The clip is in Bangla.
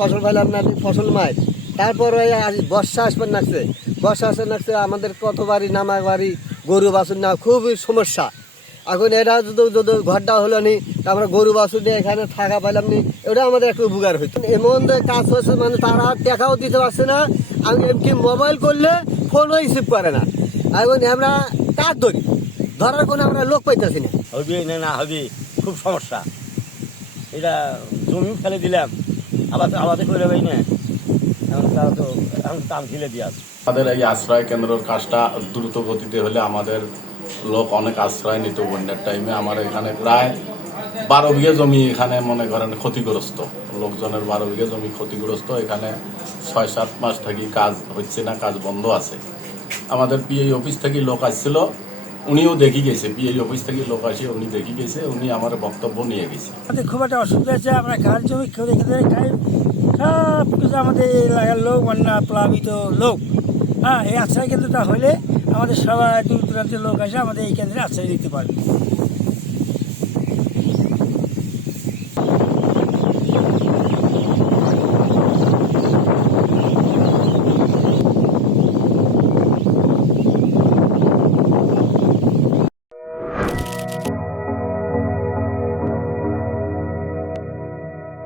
ফসল ফেলাম না, ফসল মায়, তারপর বর্ষা আসবার নাকছে, বর্ষা আসবার নাকছে, আমাদের কত বাড়ি নামা বাড়ি গরু বাছুর না খুবই সমস্যা। এখন এরা যদি ঘরটা হলো নি, আমরা গরু বাছুর নিয়ে এখানে থাকা পাইলাম নি, এটা আমাদের একটু উপকার হইতো। এমন কাজ হচ্ছে মানে তারা টাকাও দিতে পারছে না, আমি এমনি মোবাইল করলে ফোনও রিসিভ করে না। এখন আমরা কাজ ধরার কোনো আমরা লোক পাইতেছি না। হবি না হবি খুব সমস্যা। এটা জমি ফেলে দিলাম, আবার আমাদের করে যাবেই না, এখন তারা তো এখন দাম ফেলে দিয়ে আসে। আমাদের এই আশ্রয় কেন্দ্রের কাজটা দ্রুত গতিতে হলে আমাদের লোক অনেক আশ্রয় নিত। বন্যার টাইমে আমার এখানে প্রায় 12 বিঘা জমি এখানে মনে করেন ক্ষতিগ্রস্ত, লোকজনের 12 বিঘা জমি ক্ষতিগ্রস্ত। এখানে 6-7 মাস থাকি কাজ হচ্ছে না, কাজ বন্ধ আছে। আমাদের পিআই অফিস থেকে লোক আসছিল, উনিও দেখি গেছে, পিআই অফিস থেকে লোক আসে, উনি দেখি গেছে, উনি আমার বক্তব্য নিয়ে গেছে। আমাদের খুব একটা অসুবিধা আছে, আমরা কার জমি খেতে খেতে খাই, সব কিছু আমাদের এই এলাকার লোক বন্যা প্লাবিত লোক। হ্যাঁ, এই আশ্রয় কেন্দ্রটা হলে আমাদের সবাই দূর দূরান্তের লোক আসে আমাদের এই কেন্দ্রে আশ্রয় দিতে পারবে।